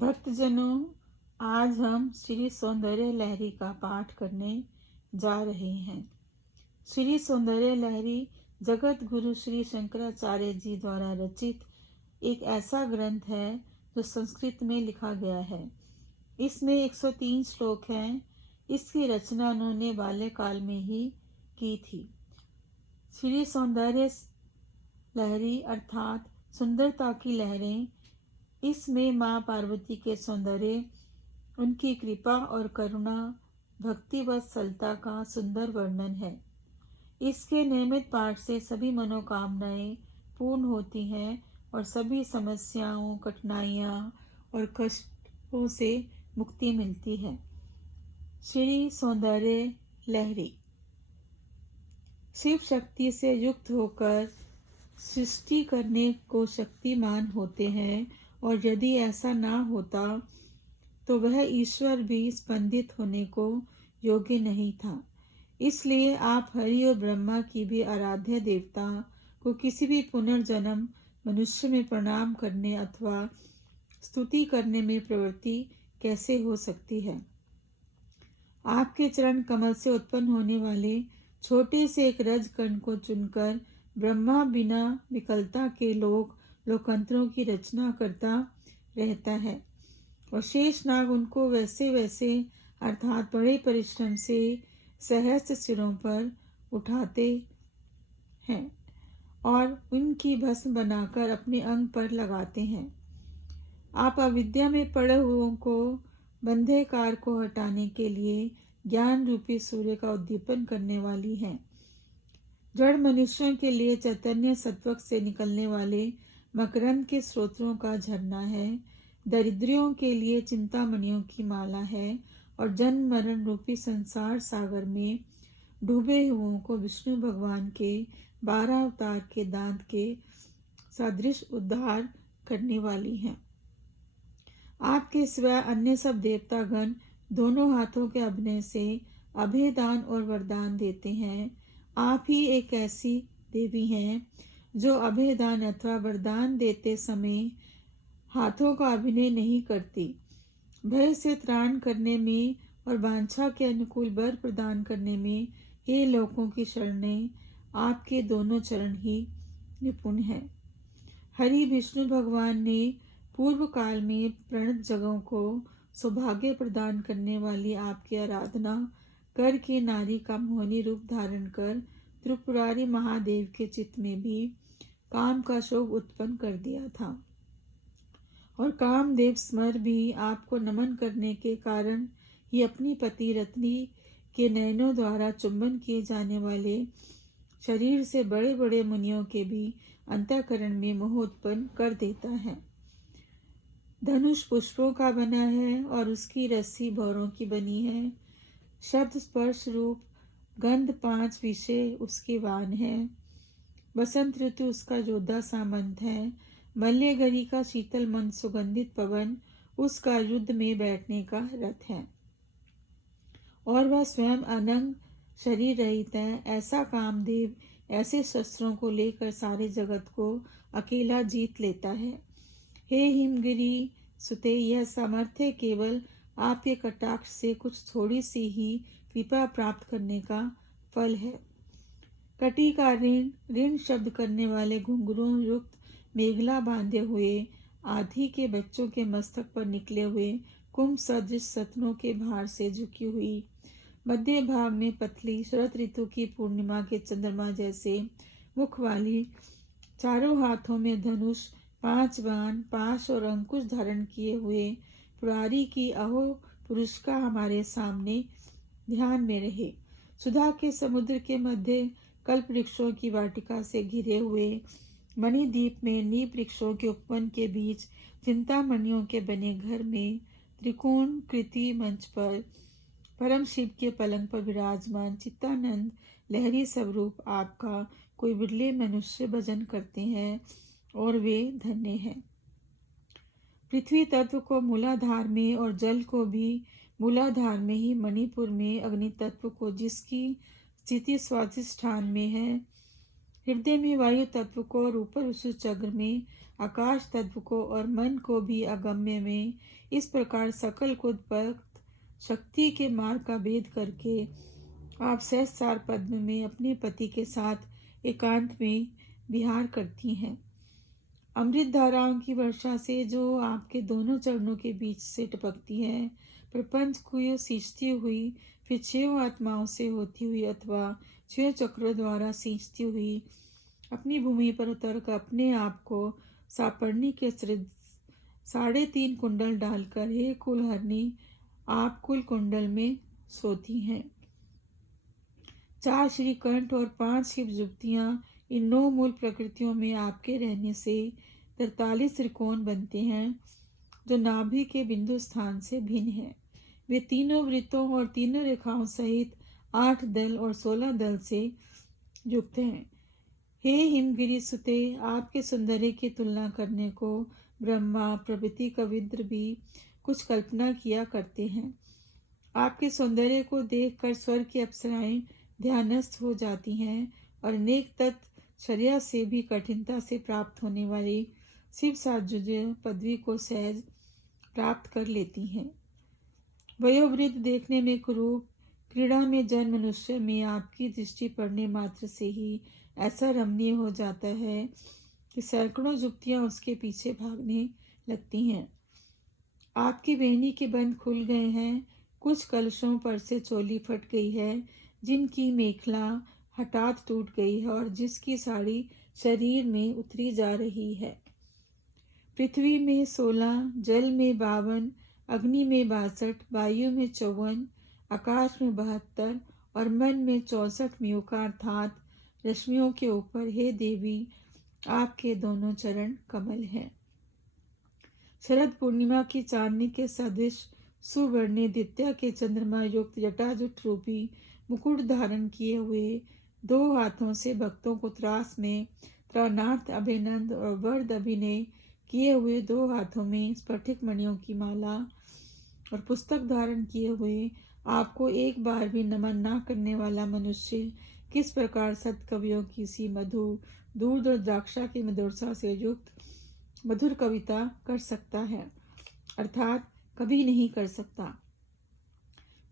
भक्तजनों, आज हम श्री सौंदर्य लहरी का पाठ करने जा रहे हैं। श्री सौंदर्य लहरी जगत गुरु श्री शंकराचार्य जी द्वारा रचित एक ऐसा ग्रंथ है जो संस्कृत में लिखा गया है। इसमें 103 श्लोक हैं। इसकी रचना उन्होंने बाल्यकाल में ही की थी। श्री सौंदर्य लहरी अर्थात सुंदरता की लहरें, इसमें माँ पार्वती के सौंदर्य, उनकी कृपा और करुणा, भक्ति व सरलता का सुंदर वर्णन है। इसके नियमित पाठ से सभी मनोकामनाएं पूर्ण होती हैं और सभी समस्याओं, कठिनाइयाँ और कष्टों से मुक्ति मिलती है। श्री सौंदर्य लहरी शिव शक्ति से युक्त होकर सृष्टि करने को शक्तिमान होते हैं, और यदि ऐसा ना होता तो वह ईश्वर भी स्पंदित होने को योग्य नहीं था। इसलिए आप हरि और ब्रह्मा की भी आराध्य देवता को किसी भी पुनर्जन्म मनुष्य में प्रणाम करने अथवा स्तुति करने में प्रवृत्ति कैसे हो सकती है। आपके चरण कमल से उत्पन्न होने वाले छोटे से एक रज कण को चुनकर ब्रह्मा बिना विकलता के लोकांतरों की रचना करता रहता है, और शेषनाग उनको वैसे वैसे अर्थात बड़े परिश्रम से सहस्त्र सिरों पर उठाते हैं और उनकी भस्म बनाकर अपने अंग पर लगाते हैं। आप अविद्या में पड़े हुओं को बंधेकार को हटाने के लिए ज्ञान रूपी सूर्य का उद्दीपन करने वाली हैं। जड़ मनुष्यों के लिए चैतन्य सत्वक से निकलने वाले मकरंद के स्रोतों का झरना है। दरिद्रियों के लिए चिंतामणियों की माला है, और जन्म मरण रूपी संसार सागर में डूबे हुओं को विष्णु भगवान के 12 अवतार के दांत के सदृश उद्धार करने वाली हैं। आपके सिवाय अन्य सब देवतागण दोनों हाथों के अभिनय से अभयदान और वरदान देते हैं। आप ही एक ऐसी देवी हैं जो अभयदान अथवा वरदान देते समय हाथों का अभिनय नहीं करती। भय से त्राण करने में और वांछा के अनुकूल वर प्रदान करने में हे लोकों की शरणें, आपके दोनों चरण ही निपुण हैं। हरि विष्णु भगवान ने पूर्व काल में प्रणत जगों को सौभाग्य प्रदान करने वाली आपकी आराधना करके नारी का मोहिनी रूप धारण कर त्रिपुरारी महादेव के चित्त में भी काम का शोभ उत्पन्न कर दिया था, और कामदेव स्मर भी आपको नमन करने के कारण ही अपनी पति रत्नी के नयनों द्वारा चुंबन किए जाने वाले शरीर से बड़े बड़े मुनियों के भी अंतःकरण में मोह उत्पन्न कर देता है। धनुष पुष्पों का बना है और उसकी रस्सी भौरों की बनी है। शब्द स्पर्श रूप गंध 5 विषय उसके वाहन है। बसंत ऋतु उसका योद्धा सामंत है। मल्यगरी का शीतल मंद सुगंधित पवन उसका युद्ध में बैठने का रथ है, और वह स्वयं अनंग शरीर रहित है। ऐसा कामदेव ऐसे शस्त्रों को लेकर सारे जगत को अकेला जीत लेता है। हे हिमगिरी सुते, यह सामर्थ्य केवल आपके कटाक्ष से कुछ थोड़ी सी ही कृपा प्राप्त करने का फल है। कटी का ऋण ऋण शब्द करने वाले घुंघरुओं युक्त मेघला बांधे हुए आधी के बच्चों के मस्तक पर निकले हुए कुंभ सदृश सतनों के भार से झुकी हुई, मध्य भाग में पतली शरद ऋतु की पूर्णिमा के चंद्रमा जैसे मुख वाली, चारों हाथों में धनुष, 5 बाण, पाश और अंकुश धारण किए हुए पुरारी की अहो पुरुष का हमारे सामने ध्यान में रहे। सुधा के समुद्र के मध्य कल्प वृक्षों की वाटिका से घिरे हुए मणिद्वीप में नीप वृक्षों के उपवन के बीच चिंतामणियों के बने घर में त्रिकोण कृति मंच पर परम शिव के पलंग पर विराजमान चित्तानंद लहरी स्वरूप आपका कोई बिरले मनुष्य भजन करते हैं, और वे धन्य हैं। पृथ्वी तत्व को मूलाधार में और जल को भी मूलाधार में ही मणिपुर में अग्नि तत्व को जिसकी स्थिति स्वाधिष्ठान में है, हृदय में वायु तत्व को और ऊपर उस चक्र में आकाश तत्व को और मन को भी अगम्य में इस प्रकार सकल को उत्पत्त शक्ति के मार्ग का भेद करके आप सहस्रार पद्म में अपने पति के साथ एकांत में विहार करती हैं। अमृत धाराओं की वर्षा से जो आपके दोनों चरणों के बीच से टपकती है, प्रपंच को सींचती हुई, फिर 6 आत्माओं से होती हुई अथवा 6 चक्रों द्वारा सींचती हुई अपनी भूमि पर उतरकर अपने आप को सापर्णी के 3.5 कुंडल डालकर हे कुलहरणी आप कुल कुंडल में सोती हैं। 4 श्रीकंठ और 5 शिव जुक्तियाँ इन 9 मूल प्रकृतियों में आपके रहने से 43 त्रिकोण बनते हैं, जो नाभि के बिंदु स्थान से भिन्न है। वे तीनों वृत्तों और तीनों रेखाओं सहित 8 दल और 16 दल से युक्त हैं। हे हिमगिरी सुते, आपके सौंदर्य की तुलना करने को ब्रह्मा प्रभृति कविन्द्र भी कुछ कल्पना किया करते हैं। आपके सौंदर्य को देखकर स्वर्ग की अप्सराएं ध्यानस्थ हो जाती हैं और अनेक तत्शर्या से भी कठिनता से प्राप्त होने वाली शिव साजुज्य पदवी को सहज प्राप्त कर लेती हैं। वयोवृद्ध देखने में कुरूप, क्रीड़ा में जन मनुष्य में आपकी दृष्टि पड़ने मात्र से ही ऐसा रमणीय हो जाता है कि सैकड़ों जुक्तियाँ उसके पीछे भागने लगती हैं। आपकी वेणी के बंद खुल गए हैं, कुछ कलशों पर से चोली फट गई है, जिनकी मेखला हठात टूट गई है और जिसकी साड़ी शरीर में उतरी जा रही है। पृथ्वी में 16, जल में 52, अग्नि में 62, वायु में 54, आकाश में 72 और मन में 64 म्यूका अर्थात रश्मियों के ऊपर हे देवी आपके दोनों चरण कमल हैं। शरद पूर्णिमा की चांदनी के सदृश सुवर्णी द्वितीया के चंद्रमा युक्त जटाजुट रूपी मुकुट धारण किए हुए 2 हाथों से भक्तों को त्रास में त्राणार्थ अभिनंद और वर्द अभिनय किए हुए 2 हाथों में स्फटिक मणियों की माला और पुस्तक धारण किए हुए आपको एक बार भी नमन ना करने वाला मनुष्य किस प्रकार सत्कवियों की सी मधुर दूध और द्राक्षा की मधुरता से युक्त मधुर कविता कर सकता है, अर्थात कभी नहीं कर सकता।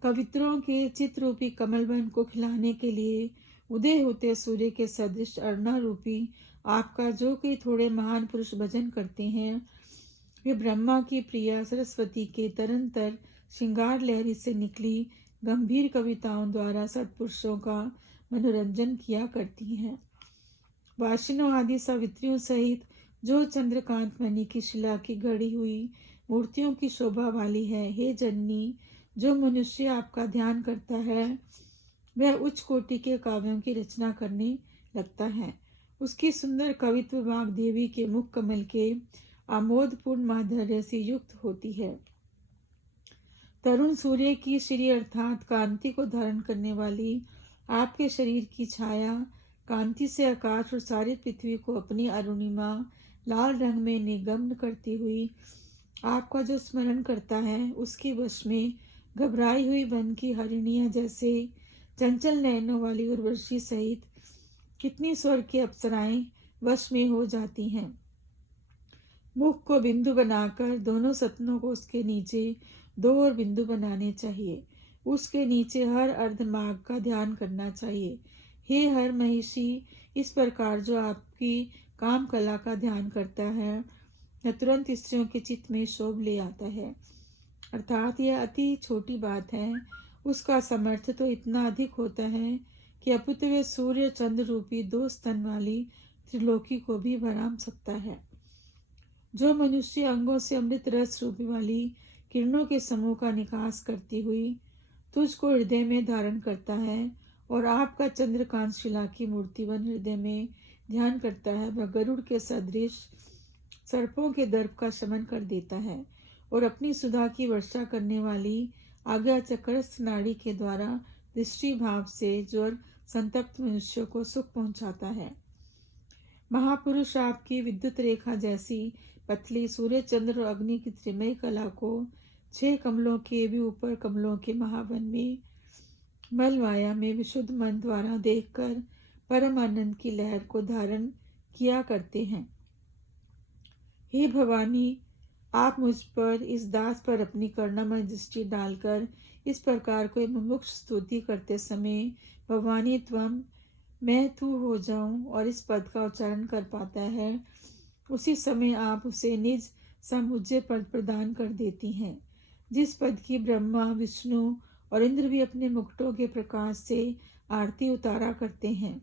कवित्रों के चित्रूपी कमलवन को खिलाने के लिए उदय होते सूर्य के सदृश अर्णा रूपी आपका जो कई थोड़े महान पुरुष भजन करते हैं, वे ब्रह्मा की प्रिया सरस्वती के तरंतर श्रृंगार लहरी से निकली गंभीर कविताओं द्वारा सत्पुरुषों का मनोरंजन किया करती हैं। वाशिनों आदि सावित्रियों सहित जो चंद्रकांत मणि की शिला की गढ़ी हुई मूर्तियों की शोभा वाली है, हे जननी, जो मनुष्य आपका ध्यान करता है वह उच्च कोटि के काव्यों की रचना करने लगता है। उसकी सुंदर कवित्व वाग देवी के मुख कमल के आमोदपूर्ण माधुर्य से युक्त होती है। तरुण सूर्य की श्री अर्थात कांति को धारण करने वाली आपके शरीर की छाया कांति से आकाश और सारी पृथ्वी को अपनी अरुणिमा लाल रंग में निगम्य करती हुई आपका जो स्मरण करता है, उसके वश में घबराई हुई वन की हरिणियां जैसे चंचल नयनों वाली उर्वशी सहित कितनी स्वर्ग की अप्सराएं वश में हो जाती हैं। मुख को बिंदु बनाकर दोनों सतनों को उसके नीचे 2 और बिंदु बनाने चाहिए। उसके नीचे हर अर्धमाग का ध्यान करना चाहिए। हे हर महिषी, इस प्रकार जो आपकी काम कला का ध्यान करता है यह तुरंत स्त्रियों के चित्त में शोभ ले आता है, अर्थात यह अति छोटी बात है। उसका समर्थ तो इतना अधिक होता है कि अपुत्व सूर्य चंद्र रूपी 2 स्तन वाली त्रिलोकी को भी भराम सकता है। जो मनुष्य अंगों से अमृत रस रूपी वाली किरणों के समूह का निकास करती हुई तुझको हृदय में धारण करता है और आपका चंद्रकांत शिला की मूर्तिवन हृदय में ध्यान करता है, वह गरुड़ के सदृश सर्पों के दर्प का शमन कर देता है और अपनी सुधा की वर्षा करने वाली आज्ञा चक्रस्थ नाड़ी के द्वारा दृष्टि भाव से ज्वर संतप्त मनुष्यों को सुख पहुंचाता है। महापुरुष आपकी विद्युत रेखा जैसी पतली सूर्य चंद्र और अग्नि की त्रिमय कला को 6 कमलों के भी ऊपर कमलों के महावन में मलवाया में विशुद्ध मन द्वारा देखकर परम आनंद की लहर को धारण किया करते हैं। हे भवानी, आप मुझ पर, इस दास पर अपनी करुणामय दृष्टि डालकर इस प्रकार कोई मुमुक्ष स्तुति करते समय भवानी त्वम, मैं तू हो जाऊं और इस पद का उच्चारण कर पाता है, उसी समय आप उसे निज समुज्जय पद प्रदान कर देती हैं, जिस पद की ब्रह्मा, विष्णु और इंद्र भी अपने मुकुटों के प्रकाश से आरती उतारा करते हैं,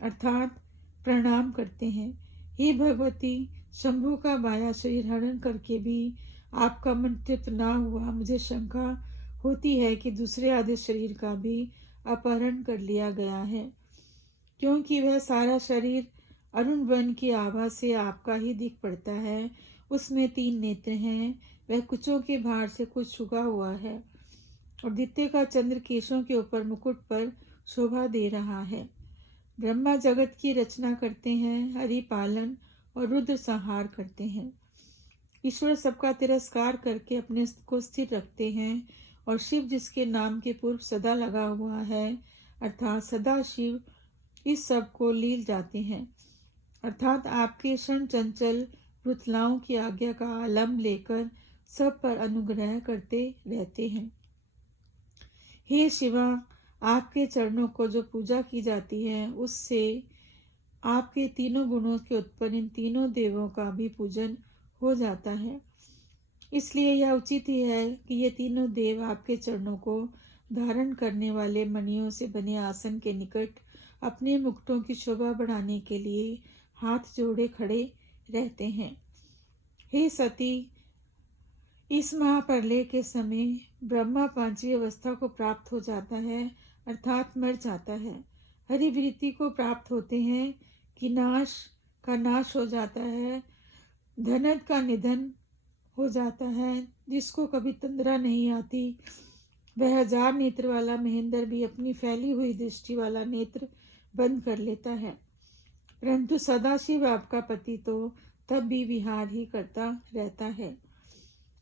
अर्थात प्रणाम करते हैं। हे भगवती, शंभु का माया शरीर हरण करके भी आपका मन तृप्त ना हुआ, मुझे शंका होती है कि दूसरे आधे शरीर का भी अपहरण कर लिया गया है, क्योंकि वह सारा शरीर अरुण वन की आभा से आपका ही दिख पड़ता है। उसमें 3 नेत्र हैं, वह कुचों के भार से कुछ छुपा हुआ है और द्वितीय का चंद्र केशों के ऊपर मुकुट पर शोभा दे रहा है। ब्रह्मा जगत की रचना करते हैं, हरि पालन और रुद्र संहार करते हैं। ईश्वर सबका तिरस्कार करके अपने को स्थिर रखते हैं और शिव जिसके नाम के पूर्व सदा लगा हुआ है, अर्थात सदा शिव, इस सब को लील जाते हैं, अर्थात आपके क्षण चंचल वृथलाओं की आज्ञा का आलम्ब लेकर सब पर अनुग्रह करते रहते हैं। हे शिवा, आपके चरणों को जो पूजा की जाती है, उससे आपके तीनों गुणों के उत्पन्न इन तीनों देवों का भी पूजन हो जाता है। इसलिए यह उचित ही है कि ये तीनों देव आपके चरणों को धारण करने वाले मणियों से बने आसन के निकट अपने मुकुटों की शोभा बढ़ाने के लिए हाथ जोड़े खड़े रहते हैं। हे सती, इस महाप्रलय के समय ब्रह्मा 5वीं अवस्था को प्राप्त हो जाता है, अर्थात मर जाता है। हरिवृत्ति को प्राप्त होते हैं कि नाश का नाश हो जाता है, धनद का निधन हो जाता है। जिसको कभी तंद्रा नहीं आती, वह 1000 नेत्र वाला महेंद्र भी अपनी फैली हुई दृष्टि वाला नेत्र बंद कर लेता है, परंतु सदाशिव आपका पति तो तब भी विहार ही करता रहता है।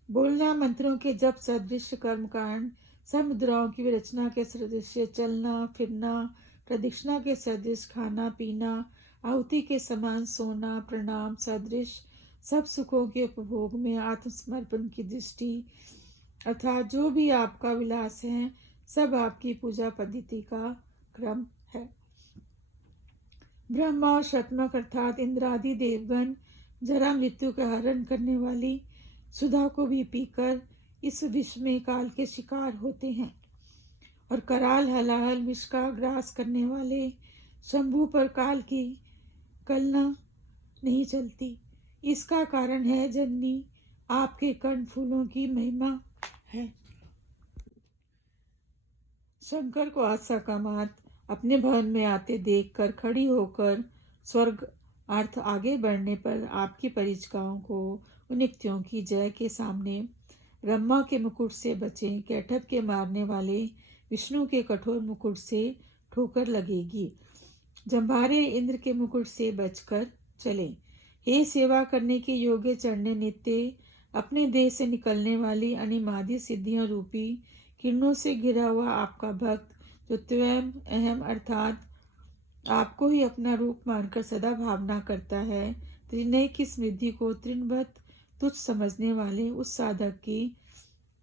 बोलना मंत्रों के जप सदृश कर्मकांड, सब मुद्राओं की विरचना के सदृश चलना फिरना, प्रदक्षिणा के सदृश खाना पीना, आहुति के समान सोना, प्रणाम सदृश सब सुखों के उपभोग में आत्मसमर्पण की दृष्टि, अर्थात जो भी आपका विलास है, सब आपकी पूजा पद्धति का क्रम है। ब्रह्मा और शतमक अर्थात इंद्रादि देवगण जरा मृत्यु का हरण करने वाली सुधा को भी पीकर इस विश्व में काल के शिकार होते हैं और कराल हलाहल विष का ग्रास करने वाले शंभु पर काल की कलना नहीं चलती। इसका कारण है जननी, आपके कर्ण फूलों की महिमा है। शंकर को आशा का मात अपने भवन में आते देखकर खड़ी होकर स्वर्ग अर्थ आगे बढ़ने पर आपकी परिचिकाओं को उनिक्तियों की जय के सामने ब्रह्मा के मुकुट से बचे कैटभ के मारने वाले विष्णु के कठोर मुकुट से ठोकर लगेगी। जम्भारे इंद्र के मुकुट से बचकर चले। हे सेवा करने के योग्य चढ़ने नित्य अपने देह से निकलने वाली अनिमादि सिद्धियों रूपी किरणों से घिरा हुआ आपका भक्त, जो स्वयं अहम अर्थात आपको ही अपना रूप मानकर सदा भावना करता है, त्रिनय की समृद्धि को तृणवत तुच्छ समझने वाले उस साधक की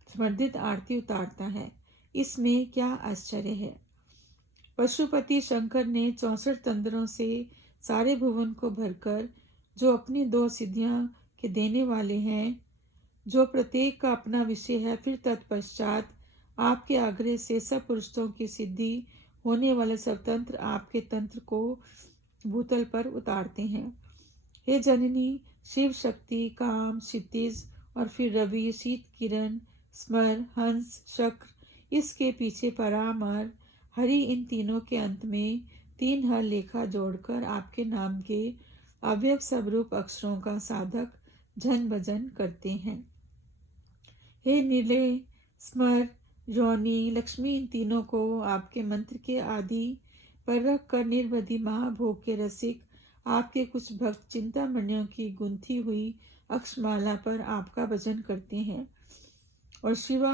समर्दित आरती उतारता है। इसमें क्या आश्चर्य है। पशुपति शंकर ने 64 तंद्रों से सारे भुवन को भरकर, जो अपनी 2 सिद्धियां के देने वाले हैं, जो प्रत्येक का अपना विषय है, फिर तत्पश्चात आपके आग्रह से सब पुरुषों की सिद्धि होने वाले सब तंत्र आपके तंत्र को भूतल पर उतारते हैं। हे जननी, शिव शक्ति, काम, क्षितिज और फिर रवि, शीत किरण, स्मर, हंस, शक्र, इसके पीछे परामर, हरि, इन तीनों के अंत में 3 हर लेखा जोड़कर आपके नाम के अव्यव स्वरूप अक्षरों का साधक झन भजन करते हैं। हे निलय, स्मर, योनि, लक्ष्मी, इन तीनों को आपके मंत्र के आदि पर रख कर निर्वधि महाभोग के रसिक आपके कुछ भक्त चिंतामणियों की गुंथी हुई अक्षमाला पर आपका भजन करते हैं और शिवा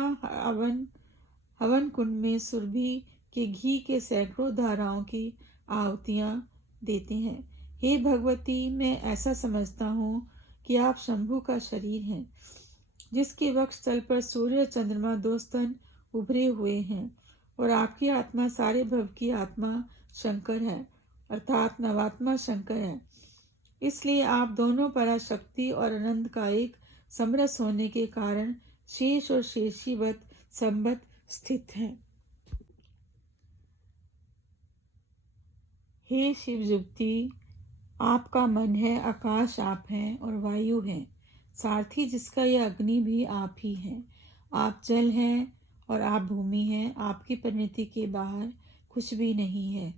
हवन कुंड में सुरभि के घी के सैकड़ों धाराओं की आहुतियाँ देते हैं। हे भगवती, मैं ऐसा समझता हूँ कि आप शंभु का शरीर हैं, जिसके वक्षस्थल पर सूर्य और चंद्रमा दो स्तन उभरे हुए हैं, और आपकी आत्मा सारे भव की आत्मा शंकर है, अर्थात नवात्मा शंकर है। इसलिए आप दोनों पराशक्ति और अनंत का एक समरस होने के कारण शेष और शेषीवत संबत स्थित हैं। हे शिव युक्ति, आपका मन है, आकाश आप हैं और वायु हैं, सारथी जिसका यह अग्नि भी आप ही हैं। आप जल हैं और आप भूमि हैं, आपकी परिणति के बाहर कुछ भी नहीं है,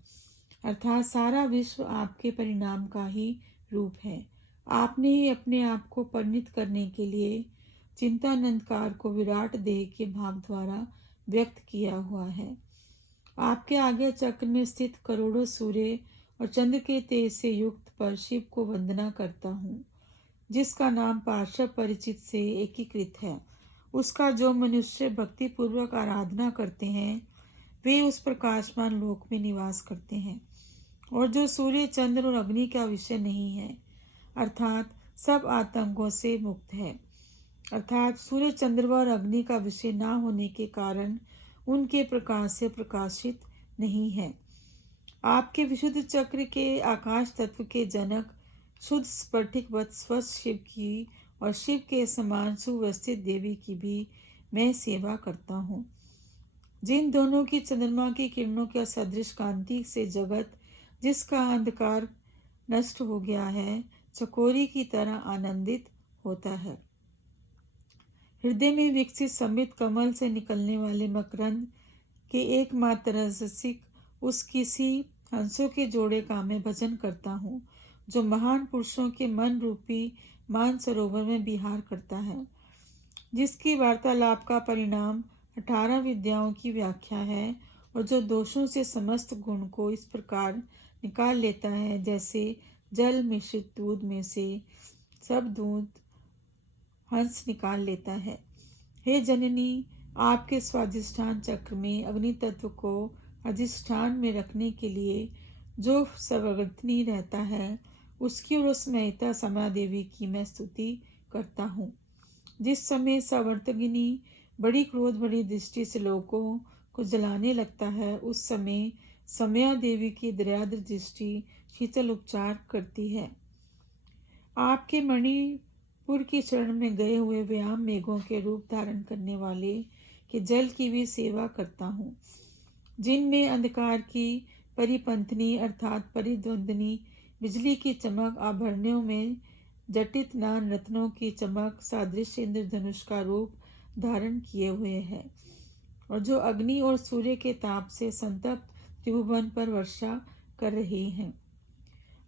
अर्थात सारा विश्व आपके परिणाम का ही रूप है। आपने ही अपने आप को परिणित करने के लिए चिंतानंदकार को विराट देह के भाव द्वारा व्यक्त किया हुआ है। आपके आगे चक्र में स्थित करोड़ों सूर्य और चंद्र के तेज से युक्त पर शिव को वंदना करता हूँ, जिसका नाम पार्श्व परिचित से एकीकृत है। उसका जो मनुष्य भक्ति पूर्वक आराधना करते हैं वे उस प्रकाशमान लोक में निवास करते हैं, और जो सूर्य चंद्र और अग्नि का विषय नहीं है, अर्थात सब आतंकों से मुक्त है। अर्थात सूर्य चंद्र और अग्नि का विषय ना होने के कारण उनके प्रकाश से प्रकाशित नहीं है। आपके विशुद्ध चक्र के आकाश तत्व के जनक शुद्ध स्फटिक वत् स्वच्छ शिव की और शिव के समान सुव्यवस्थित देवी की भी मैं सेवा करता हूँ, जिन दोनों की चंद्रमा की किरणों के सदृश कांति से जगत, जिसका अंधकार नष्ट हो गया है, चकोरी की तरह आनंदित होता है। हृदय में विकसित समित कमल से निकलने वाले मकरंद के एकमात्र रसिक उस किसी हंसों के जोड़े का मैं भजन करता हूँ, जो महान पुरुषों के मन रूपी मान सरोवर में विहार करता है, जिसकी वार्तालाप का परिणाम 18 विद्याओं की व्याख्या है, और जो दोषों से समस्त गुण को इस प्रकार निकाल लेता है जैसे जल मिश्रित दूध में से सब दूध हंस निकाल लेता है। हे जननी, आपके स्वाधिष्ठान चक्र में अग्नि तत्व को अधिष्ठान में रखने के लिए जो सर्वगतनी रहता है, उसकी और उस महिता समा देवी की मैं स्तुति करता हूँ। जिस समय सवर्तगिनी बड़ी क्रोध बड़ी दृष्टि से लोगों को जलाने लगता है, उस समय समया देवी की दयाद्र दृष्टि शीतल उपचार करती है। आपके मणिपुर की शरण में गए हुए व्यायाम मेघों के रूप धारण करने वाले के जल की भी सेवा करता हूँ, जिनमें अंधकार की परिपंथनी अर्थात परिद्वंदनी बिजली की चमक, आभरणों में जटित नान रत्नों की चमक सादृश्य इंद्रधनुष का रूप धारण किए हुए है, और जो अग्नि और सूर्य के ताप से संतप्त त्रिभुवन पर वर्षा कर रही हैं।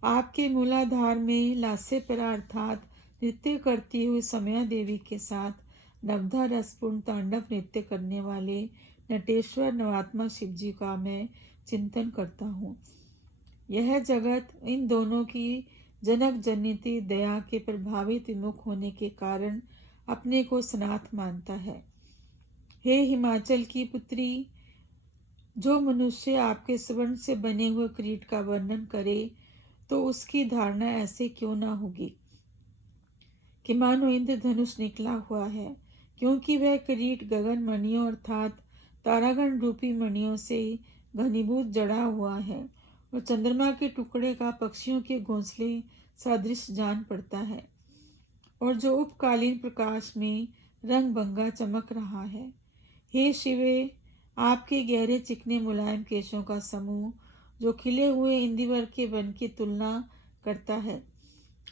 आपके मूलाधार में लास्यपरा अर्थात नृत्य करती हुई समया देवी के साथ नवधा रसपूर्ण तांडव नृत्य करने वाले नटेश्वर नवात्मा शिवजी का मैं चिंतन करता हूँ। यह जगत इन दोनों की जनक जनिती दया के प्रभावित विमुख होने के कारण अपने को सनाथ मानता है। हे हिमाचल की पुत्री, जो मनुष्य आपके स्वर्ण से बने हुए किरीट का वर्णन करे तो उसकी धारणा ऐसे क्यों ना होगी कि मानो इंद्रधनुष निकला हुआ है, क्योंकि वह किरीट गगन मणियों अर्थात तारागण रूपी मणियों से घनीभूत जड़ा हुआ है, और चंद्रमा के टुकड़े का पक्षियों के घोंसले सदृश जान पड़ता है, और जो उपकालीन प्रकाश में रंग भंगा चमक रहा है। हे शिवे, आपके गहरे चिकने मुलायम केशों का समूह जो खिले हुए इंदिवर के वन की तुलना करता है,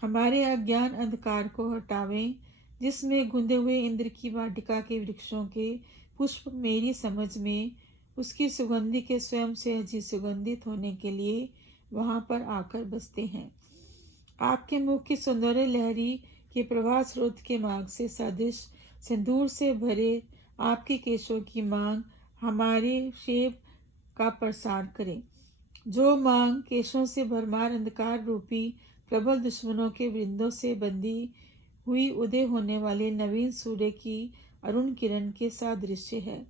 हमारे अज्ञान अंधकार को हटावें, जिसमें गुंदे हुए इंद्र की वाटिका के वृक्षों के पुष्प मेरी समझ में उसकी सुगंधि के स्वयं से हजी सुगंधित होने के लिए वहाँ पर आकर बसते हैं। आपके मुख की सौंदर्य लहरी के प्रवाह स्रोत के मार्ग से सदृश सिंदूर से भरे आपके केशों की मांग हमारे शेव का प्रसार करे, जो मांग केशों से भरमार अंधकार रूपी प्रबल दुश्मनों के वृंदों से बंधी हुई उदय होने वाले नवीन सूर्य की अरुण किरण के सादृश्य है।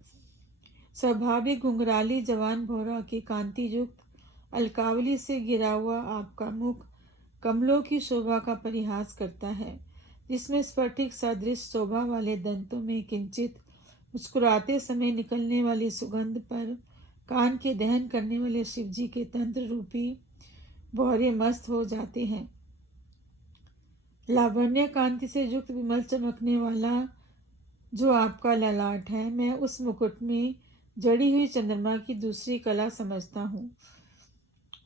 स्वाभाविक घुंघराली जवान भौरा की कांति युक्त अलकावली से घिरा हुआ आपका मुख कमलों की शोभा का परिहास करता है, जिसमें स्फटिक सदृश शोभा वाले दंतों में किंचित मुस्कुराते समय निकलने वाली सुगंध पर कान के दहन करने वाले शिव जी के तंत्र रूपी बौरे मस्त हो जाते हैं। लावण्य कांति से युक्त विमल चमकने वाला जो आपका ललाट है, मैं उस मुकुट में जड़ी हुई चंद्रमा की दूसरी कला समझता हूँ,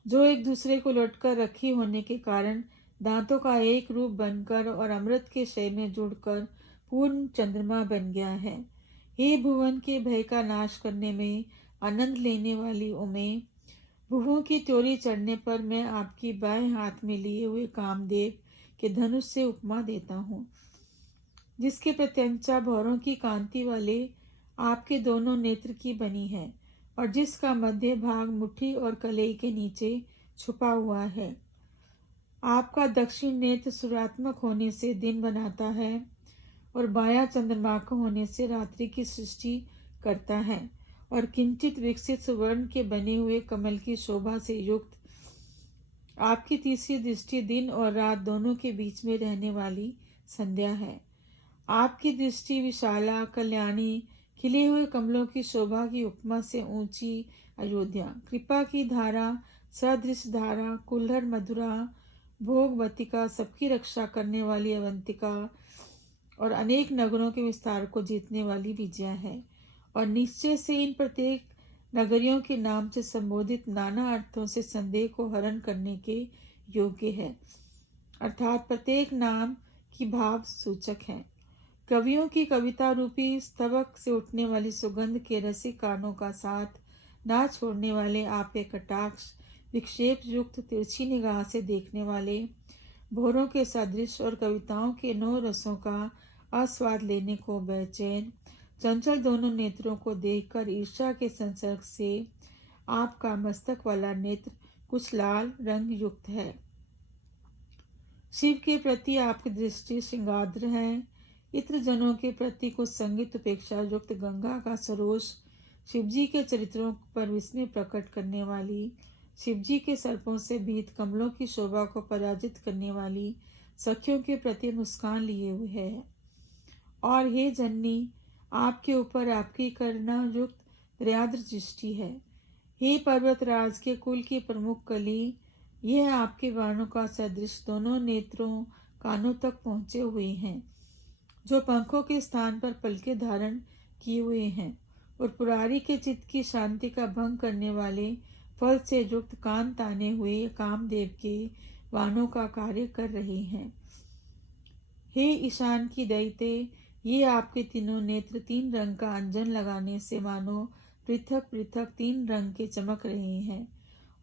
जो एक दूसरे को लटकर रखी होने के कारण दांतों का एक रूप बनकर और अमृत के शय में जुड़कर पूर्ण चंद्रमा बन गया है। हे भुवन के भय का नाश करने में आनंद लेने वाली उमे, भुवों की त्योरी चढ़ने पर मैं आपकी बाएं हाथ में लिए हुए कामदेव के धनुष से उपमा देता हूँ, जिसके प्रत्यंचा भौरों की कांति वाले आपके दोनों नेत्र की बनी है और जिसका मध्य भाग मुट्ठी और कलाई के नीचे छुपा हुआ है। आपका दक्षिण नेत्र सूर्यात्मक होने से दिन बनाता है और बायां चंद्रमाक होने से रात्रि की सृष्टि करता है और किंचित विकसित सुवर्ण के बने हुए कमल की शोभा से युक्त आपकी तीसरी दृष्टि दिन और रात दोनों के बीच में रहने वाली संध्या है। आपकी दृष्टि विशाला कल्याणी खिले हुए कमलों की शोभा की उपमा से ऊंची अयोध्या, कृपा की धारा सदृश धारा, कुल्हर मधुरा, भोगवतिका, सबकी रक्षा करने वाली अवंतिका और अनेक नगरों के विस्तार को जीतने वाली विजया है। और निश्चय से इन प्रत्येक नगरियों के नाम से संबोधित नाना अर्थों से संदेह को हरण करने के योग्य है, अर्थात प्रत्येक नाम की भाव सूचक है। कवियों की कविता रूपी स्तवक से उठने वाली सुगंध के रसिक कानों का साथ ना छोड़ने वाले आपके कटाक्ष विक्षेप युक्त तिरछी निगाह से देखने वाले भोरों के सदृश और कविताओं के 9 रसों का आस्वाद लेने को बेचैन चंचल दोनों नेत्रों को देखकर ईर्ष्या के संसर्ग से आपका मस्तक वाला नेत्र कुछ लाल रंग युक्त है। शिव के प्रति आपकी दृष्टि श्रृंगाद्र है। इत्र जनों के प्रति कुछ संगीत उपेक्षा युक्त गंगा का सरोज, शिवजी के चरित्रों पर विस्मय प्रकट करने वाली, शिवजी के सर्पों से भीत कमलों की शोभा को पराजित करने वाली सखियों के प्रति मुस्कान लिए हुए है। और हे जननी, आपके ऊपर आपकी करुणा युक्त दयाद्र दृष्टि है। हे पर्वतराज के कुल की प्रमुख कली, यह आपके बाणों का सदृश दोनों नेत्रों कानों तक पहुँचे हुए हैं, जो पंखों के स्थान पर पलके धारण किए हुए हैं और पुरारी के चित्त की शांति का भंग करने वाले फल से युक्त कान ताने हुए कामदेव के बाणों का कार्य कर रहे हैं। हे ईशान की दैते, ये आपके तीनों नेत्र 3 रंग का अंजन लगाने से मानो पृथक पृथक 3 रंग के चमक रहे हैं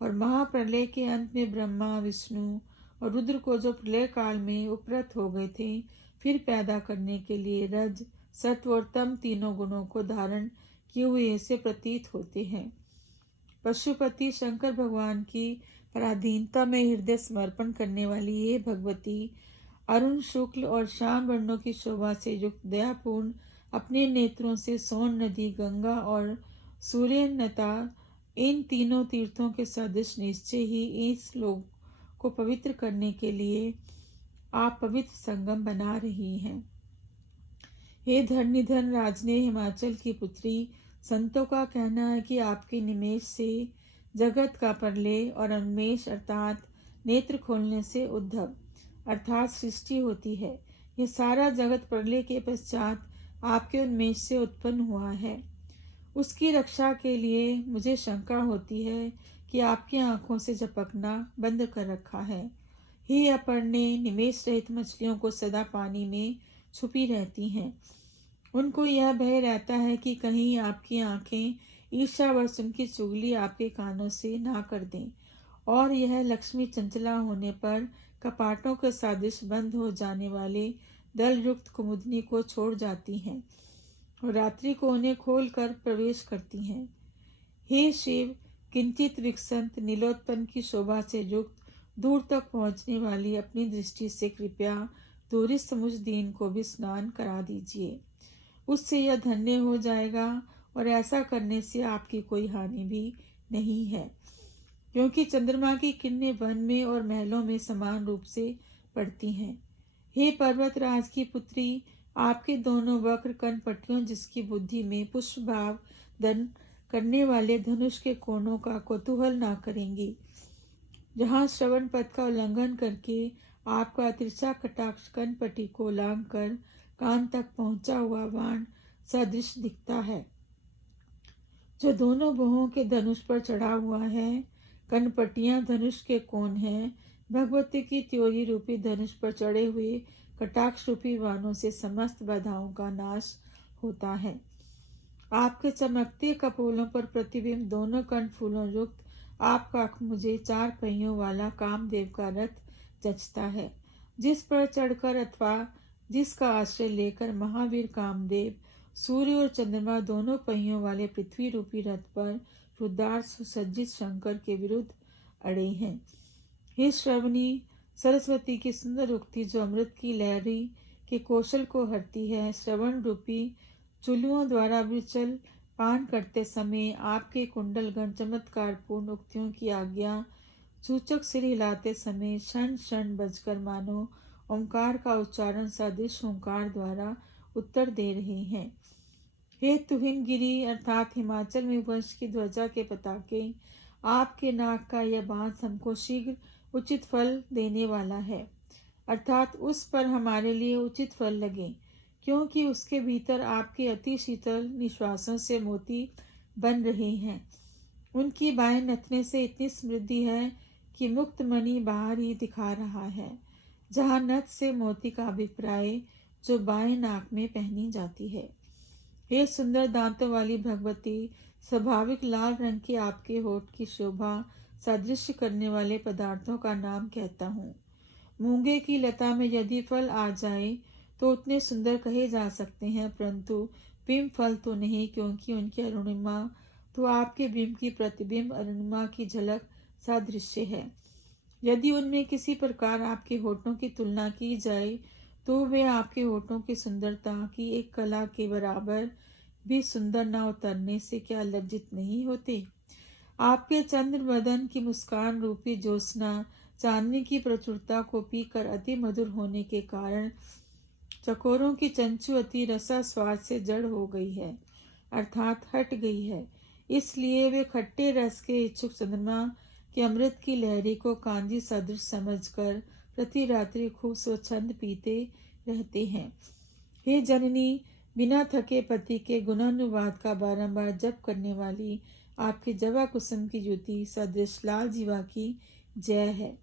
और महाप्रलय के अंत में ब्रह्मा, विष्णु और रुद्र को जो प्रलय काल में उपरत हो गए थे, फिर पैदा करने के लिए रज सत्व और तम तीनों गुणों को धारण किए हुए ऐसे प्रतीत होते हैं। पशुपति शंकर भगवान की पराधीनता में हृदय समर्पण करने वाली ये भगवती अरुण शुक्ल और श्याम वर्णों की शोभा से युक्त दयापूर्ण अपने नेत्रों से सोन नदी, गंगा और सूर्यनता इन तीनों तीर्थों के सदृश निश्चय ही इस लोक को पवित्र करने के लिए आप पवित्र संगम बना रही हैं। हे धरणिधर राजने हिमाचल की पुत्री, संतों का कहना है कि आपके निमेष से जगत का प्रलय और उन्मेष अर्थात नेत्र खोलने से उद्धव अर्थात सृष्टि होती है। यह सारा जगत प्रलय के पश्चात आपके उन्मेष से उत्पन्न हुआ है। उसकी रक्षा के लिए मुझे शंका होती है कि आपकी आंखों से झपकना बंद कर रखा है। हे अपर्णे, निमेष रहित मछलियों को सदा पानी में छुपी रहती हैं। उनको यह भय रहता है कि कहीं आपकी आंखें ईर्ष्यावश उनकी चुगली आपके कानों से ना कर दें और यह लक्ष्मी चंचला होने पर कपाटों के सादृश बंद हो जाने वाले दल युक्त कुमुदनी को छोड़ जाती हैं और रात्रि को उन्हें खोल कर प्रवेश करती हैं। हे शिव, किंचित विकसंत नीलोत्पन्न की शोभा से युक्त दूर तक पहुँचने वाली अपनी दृष्टि से कृपया दूरिस्थ मुझ दीन को भी स्नान करा दीजिए। उससे यह धन्य हो जाएगा और ऐसा करने से आपकी कोई हानि भी नहीं है, क्योंकि चंद्रमा की किरणें वन में और महलों में समान रूप से पड़ती हैं। हे पर्वतराज की पुत्री, आपके दोनों वक्र कनपटियों जिसकी बुद्धि में पुष्प भाव दन करने वाले धनुष के कोणों का कौतूहल ना करेंगी। जहाँ श्रवण पथ का उल्लंघन करके आपका तिरछा कटाक्ष कनपटी को लांघ कर कान तक पहुंचा हुआ बाण सदृश दिखता है, जो दोनों भुवों के धनुष पर चढ़ा हुआ है। कनपटियां धनुष के कोण हैं। भगवती की त्योरी रूपी धनुष पर चढ़े हुए कटाक्ष रूपी बाणों से समस्त बाधाओं का नाश होता है। आपके चमकते कपोलों पर प्रतिबिंब दोनों कर्ण फूलों युक्त आपका मुझे 4 पहियों वाला कामदेव का रथ जचता है, जिस पर चढ़कर अथवा जिसका आश्रय लेकर महावीर कामदेव सूर्य और चंद्रमा दोनों पहियों वाले पृथ्वी रूपी रथ पर रुद्रार्थ सुसज्जित शंकर के विरुद्ध अड़े हैं। हे श्रवणी, सरस्वती की सुंदर उक्ति जो अमृत की लहरी के कौशल को हरती है, श्रवण रूपी चुल्लुओं द्वारा विचल पान करते समय आपके कुंडलगण चमत्कार पूर्ण उक्तियों की आज्ञा सूचक सिर हिलाते समय क्षण क्षण बजकर मानो ओंकार का उच्चारण सदृश ओंकार द्वारा उत्तर दे रहे हैं। हे तुहिन गिरी अर्थात हिमाचल में वंश की ध्वजा के पताके, आपके नाक का यह बांस हमको शीघ्र उचित फल देने वाला है, अर्थात उस पर हमारे लिए उचित फल लगे, क्योंकि उसके भीतर आपके अति शीतल निश्वासों से मोती बन रहे हैं। उनकी बाएं नथने से इतनी समृद्धि है कि मुक्त मणि बाहर ही दिखा रहा है, जहाँ नथ से मोती का अभिप्राय जो बाएं नाक में पहनी जाती है। हे सुंदर दांतों वाली भगवती, स्वाभाविक लाल रंग के आपके होठ की शोभा सादृश्य करने वाले पदार्थों का नाम कहता हूँ। मूंगे की लता में यदि फल आ जाए तो उतने सुंदर कहे जा सकते हैं, परंतु बिंब फल तो नहीं, क्योंकि उनकी अरुणिमा तो आपके बिंब की प्रतिबिंब अरुणिमा की झलक सादृश्य है। यदि उनमें किसी प्रकार आपके होठों की तुलना की जाए तो वे आपके होठों की सुंदरता की एक कला के बराबर भी सुंदर न उतरने से क्या लज्जित नहीं होते। आपके चंद्र बदन की मुस्कान रूपी ज्योत्सना चांदनी की प्रचुरता को पीकर अति मधुर होने के कारण चकोरों की चंचु अति रसा स्वाद से जड़ हो गई है, अर्थात हट गई है। इसलिए वे खट्टे रस के इच्छुक चंद्रमा के अमृत की लहरी को कांजी सदृश समझकर प्रति रात्रि खूब स्वच्छंद पीते रहते हैं। हे जननी, बिना थके पति के गुणानुवाद का बारंबार जप करने वाली आपकी जवा कुसुम की ज्योति सदृश लाल जीवा की जय है,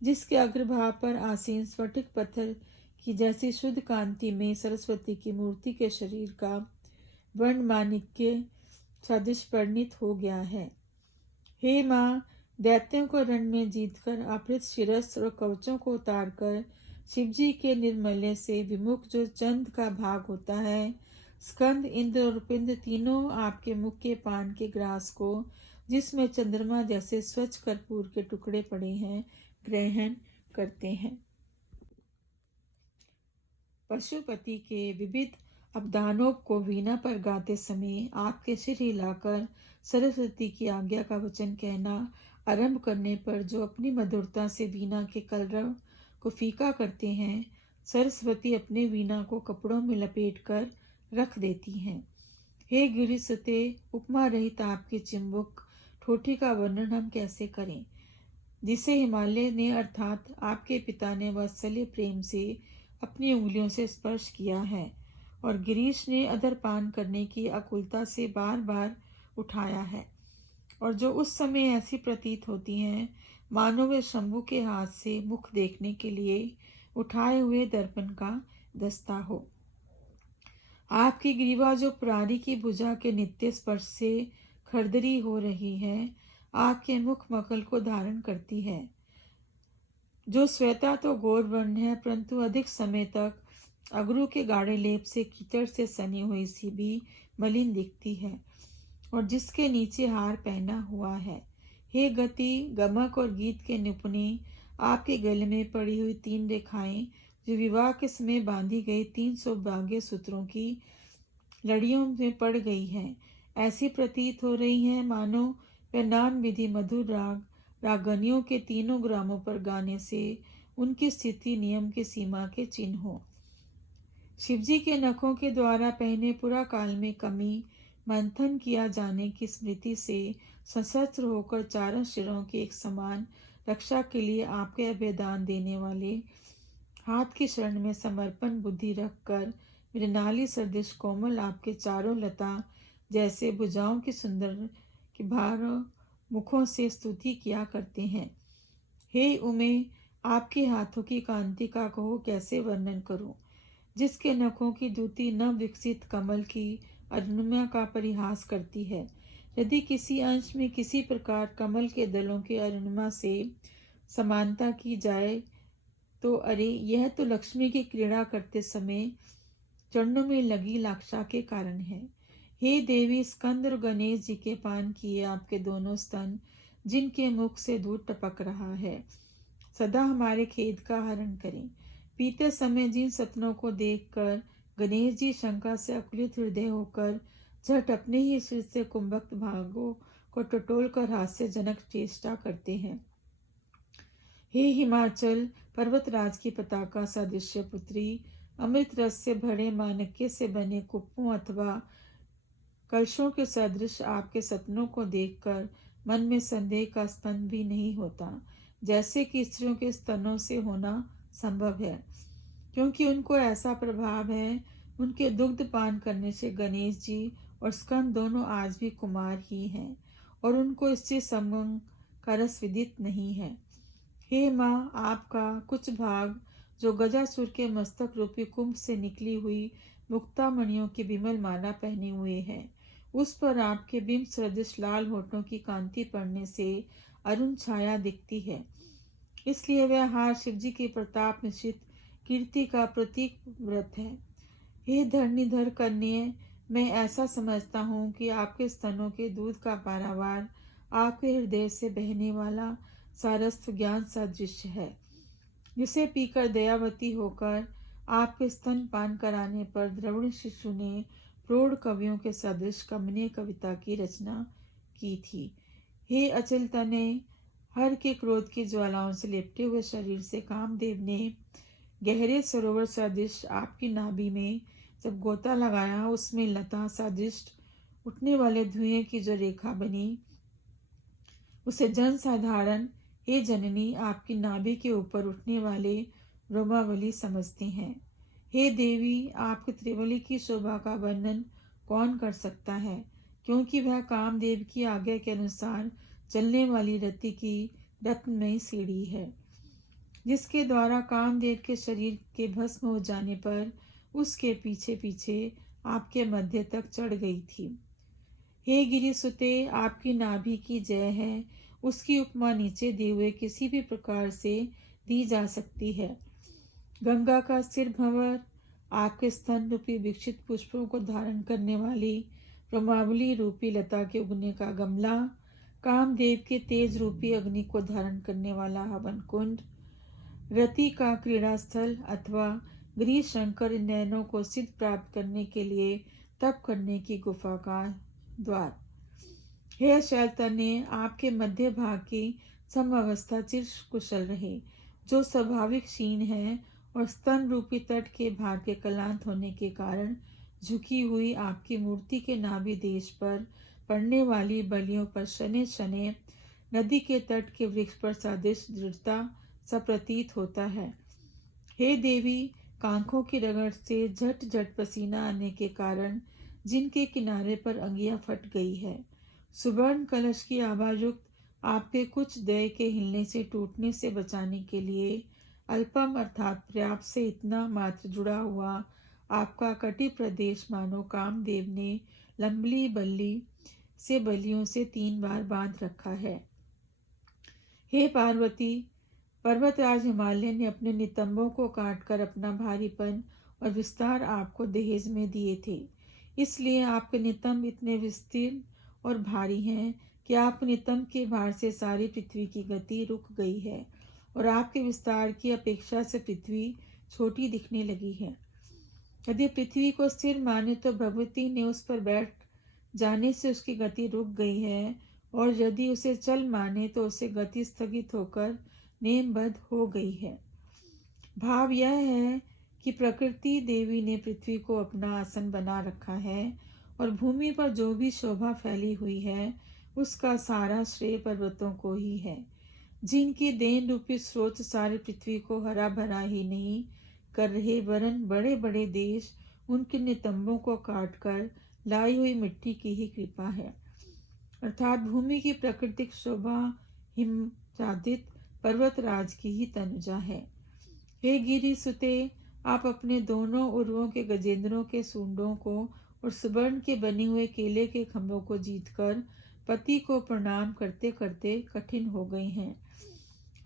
जिसके अग्रभाग पर आसीन स्फटिक पत्थर की जैसी शुद्ध कांति में सरस्वती की मूर्ति के शरीर का वर्ण माणिक्य सदृश परिणित हो गया है। हे माँ, दैत्यों को रण में जीतकर अपहृत शिरस और कवचों को उतारकर शिवजी के निर्मल्य से विमुख जो चंद का भाग होता है, स्कंद, इंद्र और पिंड तीनों आपके मुख के पान के ग्रास को, जिसमें चंद्रमा जैसे स्वच्छ कर्पूर के टुकड़े पड़े हैं, ग्रहण करते हैं। पशुपति के विविध अवदानों को वीणा पर गाते समय आपके सिर हिलाकर सरस्वती की आज्ञा का वचन कहना आरंभ करने पर जो अपनी मधुरता से वीणा के कलरव को फीका करते हैं, सरस्वती अपने वीणा को कपड़ों में लपेटकर रख देती हैं। हे गिरिसुते, उपमा रहित आपकी चिंबुक ठोठी का वर्णन हम कैसे करें, जिसे हिमालय ने अर्थात आपके पिता ने वात्सल्य प्रेम से अपनी उंगलियों से स्पर्श किया है, और गिरीश ने अधरपान करने की आकुलता से बार बार उठाया है, और जो उस समय ऐसी प्रतीत होती हैं मानो वे शंभु के हाथ से मुख देखने के लिए उठाए हुए दर्पण का दस्ता हो। आपकी ग्रीवा जो प्राणी की भुजा के नित्य स्पर्श से खरदरी हो रही है, आपके मुख मकल को धारण करती है, जो श्वेता तो गौर वर्ण है, परंतु अधिक समय तक अगरू के गाढ़े लेप से कीचड़ से सनी हुई सी भी मलिन दिखती है, और जिसके नीचे हार पहना हुआ है। हे गति, गमक और गीत के निपुणी, आपके गले में पड़ी हुई 3 रेखाएं जो विवाह के समय बांधी गई 3 सौभाग्य सूत्रों की लड़ियों में पड़ गई हैं, ऐसी प्रतीत हो रही हैं मानो वे नान विधि मधुर राग रागनियों के 3 ग्रामों पर गाने से उनकी स्थिति नियम की सीमा के चिन्ह हो। शिवजी के नखों के द्वारा पहने पुरा काल में कमी मंथन किया जाने की स्मृति से सशस्त्र होकर चारों शिरों की एक समान रक्षा के लिए आपके अभयदान देने वाले हाथ की शरण में समर्पण बुद्धि रखकर मृणाली सदृश कोमल आपके चारों लता जैसे भुजाओं की सुंदर के भारों मुखों से स्तुति किया करते हैं। हे उमे, आपके हाथों की कांति का कहो कैसे वर्णन करूं, जिसके नखों की द्युति नव विकसित कमल की अरुणिमा का परिहास करती है। यदि किसी अंश में किसी प्रकार कमल के दलों की अरुणिमा से समानता की जाए तो अरे, यह तो लक्ष्मी की क्रीड़ा करते समय चरणों में लगी लाक्षा के कारण है। हे देवी, स्कंद और गणेश जी के पान किए आपके दोनों स्तन, जिनके मुख से दूध टपक रहा है, सदा हमारे खेद का हरण करें। पीते समय जिन सपनों को देखकर गणेश जी शंका से अकुलित हृदय होकर झट अपने ही सिर से कुंभक भागों को टटोल कर हास्यजनक चेष्टा करते हैं। हे हिमाचल पर्वतराज की पताका सदृश्य पुत्री, अमृत रस से भरे माणक्य से बने कुप्पों अथवा कलशों के सदृश आपके सपनों को देखकर मन में संदेह का स्पंद भी नहीं होता, जैसे कि स्त्रियों के स्तनों से होना संभव है, क्योंकि उनको ऐसा प्रभाव है। उनके दुग्ध पान करने से गणेश जी और स्कंद दोनों आज भी कुमार ही हैं और उनको इससे संगम का रस विदित नहीं है। हे माँ, आपका कुछ भाग जो गजासुर के मस्तक रूपी कुंभ से निकली हुई मुक्तामणियों की विमल माला पहने हुए है, उस पर आपके बिंब सदृश लाल होठों की कांति पड़ने से अरुण छाया दिखती है। इसलिए वह हार शिवजी की प्रताप निश्चित कीर्ति का प्रतीक व्रत है। हे धरणीधर कन्ये, मैं ऐसा समझता हूँ कि आपके स्तनों के दूध का पारावार आपके हृदय से बहने वाला सारस्व ज्ञान सदृश है, जिसे पीकर दयावती होकर आपके स्तन पान कराने पर द्रविड़ शिशु ने प्रौढ़ कवियों के सदृश कमनीय कविता की रचना की थी। हे अचल तने, हर के क्रोध की ज्वालाओं से लिपटे हुए शरीर से कामदेव ने गहरे सरोवर सदृश आपकी नाभि में जब गोता लगाया, उसमें लता सदृश उठने वाले धुएं की जो रेखा बनी, उसे जन साधारण हे जननी आपकी नाभि के ऊपर उठने वाले रोमावली समझते हैं। हे देवी, आपकी त्रिवली की शोभा का वर्णन कौन कर सकता है, क्योंकि वह कामदेव की आज्ञा के अनुसार चलने वाली रति की रत्नमयी सीढ़ी है, जिसके द्वारा कामदेव के शरीर के भस्म हो जाने पर उसके पीछे पीछे आपके मध्य तक चढ़ गई थी। हे गिरिसुते, आपकी नाभि की जय है, उसकी उपमा नीचे दिए हुए किसी भी प्रकार से दी जा सकती है। गंगा का सिर भंवर, आपके स्तन रूपी विकसित पुष्पों को धारण करने वाली रोमावली रूपी लता के उगने का गमला, कामदेव के तेज रूपी अग्नि को धारण करने वाला हवन कुंड, रति का क्रीड़ा स्थल अथवा गिरी शंकर इन नयनों को सिद्ध प्राप्त करने के लिए तप करने की गुफा का द्वार। हे शैलतने, आपके मध्य भाग की समअवस्था चिर कुशल रहे, जो स्वाभाविक क्षीण है और स्तन रूपी तट के भाग के क्लांत होने के कारण झुकी हुई आपकी मूर्ति के नाभि देश पर पड़ने वाली बलियों पर शने शने नदी के तट के वृक्ष पर सदृश दृढ़ता सा प्रतीत होता है। हे देवी, कांखों की रगड़ से झट झट पसीना आने के कारण जिनके किनारे पर अंगियां फट गई है, सुवर्ण कलश की आभायुक्त आपके कुछ दय के हिलने से टूटने से बचाने के लिए अल्पम अर्थात पर्याप्त से इतना मात्र जुड़ा हुआ आपका कटी प्रदेश मानो कामदेव ने लंबली बल्ली से बलियों से 3 बार बांध रखा है। हे पार्वती, पर्वतराज हिमालय ने अपने नितंबों को काटकर अपना भारीपन और विस्तार आपको दहेज में दिए थे, इसलिए आपके नितंब इतने विस्तीर्ण और भारी हैं कि आप नितंब के भार से सारी पृथ्वी की गति रुक गई है और आपके विस्तार की अपेक्षा से पृथ्वी छोटी दिखने लगी है। यदि पृथ्वी को स्थिर माने तो भगवती ने उस पर बैठ जाने से उसकी गति रुक गई है, और यदि उसे चल माने तो उसे गति स्थगित होकर नेमबद्ध हो गई है। भाव यह है कि प्रकृति देवी ने पृथ्वी को अपना आसन बना रखा है और भूमि पर जो भी शोभा फैली हुई है उसका सारा श्रेय पर्वतों को ही है, जिनकी देन रूपी स्रोत सारी पृथ्वी को हरा भरा ही नहीं कर रहे वरन बड़े बड़े देश उनके नितंबों को काट कर लाई हुई मिट्टी की ही कृपा है। अर्थात भूमि की प्राकृतिक शोभा हिमचादित पर्वतराज की ही तनुजा है। हे गिरि सुते, आप अपने दोनों उर्वों के गजेंद्रों के सूंडों को और सुवर्ण के बने हुए केले के खंभों को जीतकर पति को प्रणाम करते करते कठिन हो गई हैं।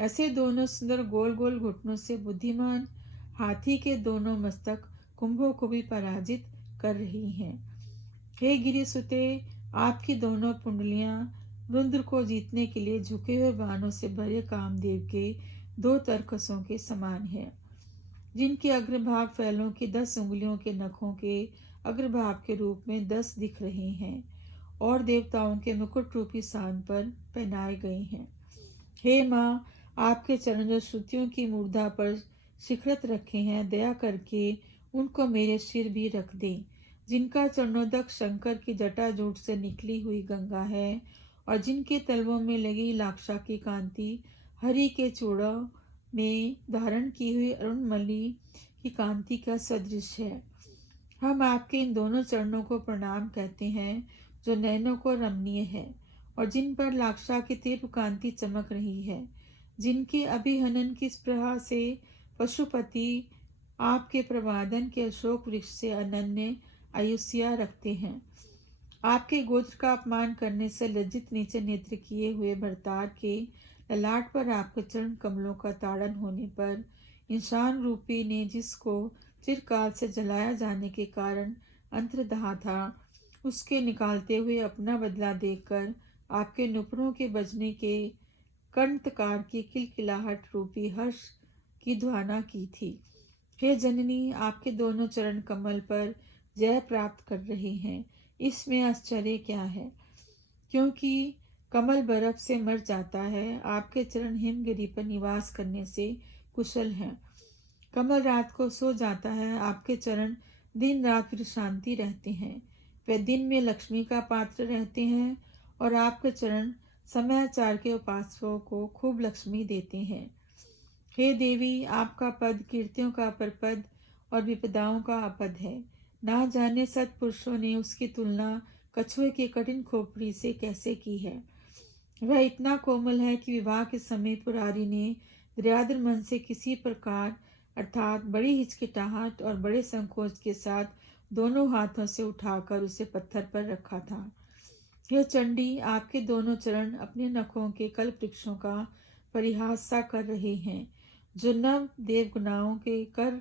ऐसे दोनों सुंदर गोल गोल घुटनों से बुद्धिमान हाथी के दोनों मस्तक कुंभों को भी पराजित कर रही हैं। हे गिरिसुते, आपकी दोनों पुंडलियां रुद्र को जीतने के लिए झुके हुए बाणों से भरे कामदेव के दो तरकसों के समान है, जिनके अग्रभाग फैलों की 10 उंगलियों के नखों के अग्रभाग के रूप में 10 दिख रहे हैं और देवताओं के मुकुट रूपी सान पर पहनाए गए हैं। हे माँ, आपके चरण जो श्रुतियों की मूर्धा पर शिखरत रखे हैं, दया करके उनको मेरे सिर भी रख दें, जिनका चरणोदक शंकर की जटाजूट से निकली हुई गंगा है और जिनके तलवों में लगी लाक्षा की कांति हरि के चूड़ों में धारण की हुई अरुणमणि की कांति का सदृश है। हम आपके इन दोनों चरणों को प्रणाम कहते हैं, जो नयनों को रमणीय है और जिन पर लाक्षा की तीव्र कांति चमक रही है, जिनके अभिहनन की स्पृहा से पशुपति आपके प्रवादन के अशोक वृक्ष से अनन्य आयुष्या रखते हैं। आपके गोत्र का अपमान करने से लज्जित नीचे नेत्र किए हुए भरतार के ललाट पर आपके चरण कमलों का ताड़न होने पर इंसान रूपी ने जिसको चिरकाल से जलाया जाने के कारण अंतर्दाह था, उसके निकालते हुए अपना बदला देखकर आपके नुपुरों के बजने के कंठकार की किलकिलाहट रूपी हर्ष की ध्वाना की थी। हे जननी, आपके दोनों चरण कमल पर जय प्राप्त कर रहे हैं, इसमें आश्चर्य क्या है? क्योंकि कमल बर्फ से मर जाता है, आपके चरण हिमगिरी पर निवास करने से कुशल हैं। कमल रात को सो जाता है, आपके चरण दिन रात फिर शांति रहते हैं। वे दिन में लक्ष्मी का पात्र रहते हैं और आपके चरण समयाचार के उपासकों को खूब लक्ष्मी देते हैं। हे देवी, आपका पद कीर्तियों का परपद और विपदाओं का अपद है। ना जाने सत्पुरुषों ने उसकी तुलना कछुए की कठिन खोपड़ी से कैसे की है। वह इतना कोमल है कि विवाह के समय पुरारी ने दृढ़ मन से किसी प्रकार अर्थात बड़ी हिचकिटाहट और बड़े संकोच के साथ दोनों हाथों से उठाकर उसे पत्थर पर रखा था। यह चंडी, आपके दोनों चरण अपने नखों के कल्प वृक्षों का परिहास सा कर रहे हैं, जो नव देवगुणाओं के कर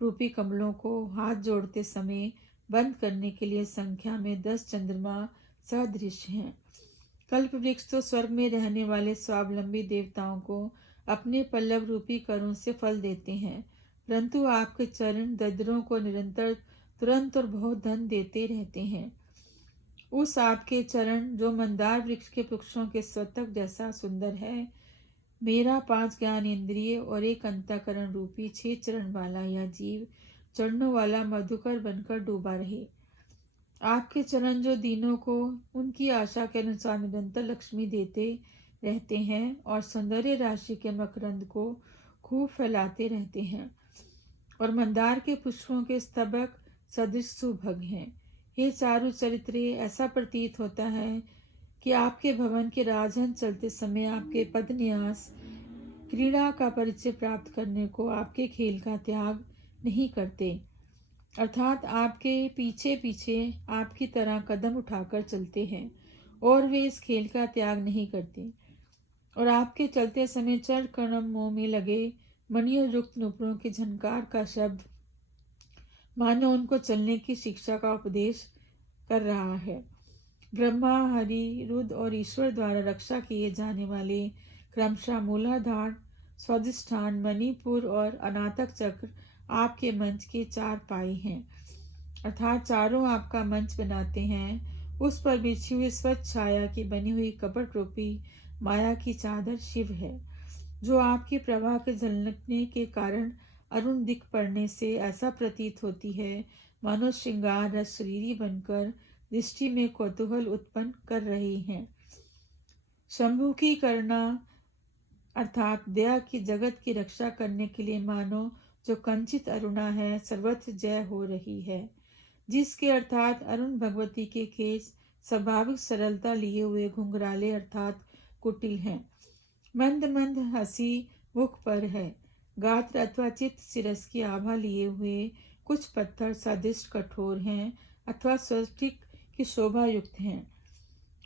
रूपी कमलों को हाथ जोड़ते समय बंद करने के लिए संख्या में 10 चंद्रमा सदृश हैं। कल्प वृक्ष तो स्वर्ग में रहने वाले स्वावलंबी देवताओं को अपने पल्लव रूपी करों से फल देते हैं, परंतु आपके चरण दरिद्रों को निरंतर तुरंत और बहुत धन देते रहते हैं। उस आपके चरण जो मंदार वृक्ष के वृक्षों के स्वतक जैसा सुंदर है, मेरा 5 ज्ञान इंद्रिय और एक अंतःकरण रूपी 6 चरण वाला यह जीव चरणों वाला मधुकर बनकर डूबा रहे। आपके चरण जो दीनों को उनकी आशा के अनुसार निरंतर लक्ष्मी देते रहते हैं और सौंदर्य राशि के मकरंद को खूब फैलाते रहते हैं और मंदार के पुष्पों के स्तबक सदृश सुभग हैं। हे चारु चरित्रे, ऐसा प्रतीत होता है कि आपके भवन के राजहंस चलते समय आपके पदन्यास क्रीड़ा का परिचय प्राप्त करने को आपके खेल का त्याग नहीं करते, अर्थात आपके पीछे पीछे आपकी तरह कदम उठाकर चलते हैं और वे इस खेल का त्याग नहीं करते और आपके चलते समय चरण कणम मुंह में लगे मणियों युक्त नुपुरों के झनकार का शब्द मानो उनको चलने की शिक्षा का उपदेश कर रहा है। ब्रह्मा, हरि, रुद्र और ईश्वर द्वारा रक्षा किए जाने वाले क्रमशः मूलाधार, स्वादिष्ठान, मणिपुर और अनातक चक्र आपके मंच के 4 पाए हैं, अर्थात चारों आपका मंच बनाते हैं। उस पर बिछी हुई स्वच्छ छाया की बनी हुई कपट रूपी माया की चादर शिव है, जो आपके प्रवाह के झलकने के कारण अरुण दिख पड़ने से ऐसा प्रतीत होती है मानो श्रृंगार रस शरीरी बनकर दृष्टि में कौतूहल उत्पन्न कर रही हैं। शंभु की करुणा अर्थात दया की जगत की रक्षा करने के लिए मानो जो कंचित अरुणा है सर्वत्र जय हो रही है, जिसके अर्थात अरुण भगवती के केस स्वाभाविक सरलता लिए हुए घुंघराले अर्थात कुटिल हैं। मंद मंद हंसी मुख पर है। गात्र अथवा चित्त शिरस की आभा लिए हुए कुछ पत्थर सदृश कठोर हैं अथवा स्फटिक की शोभा युक्त हैं।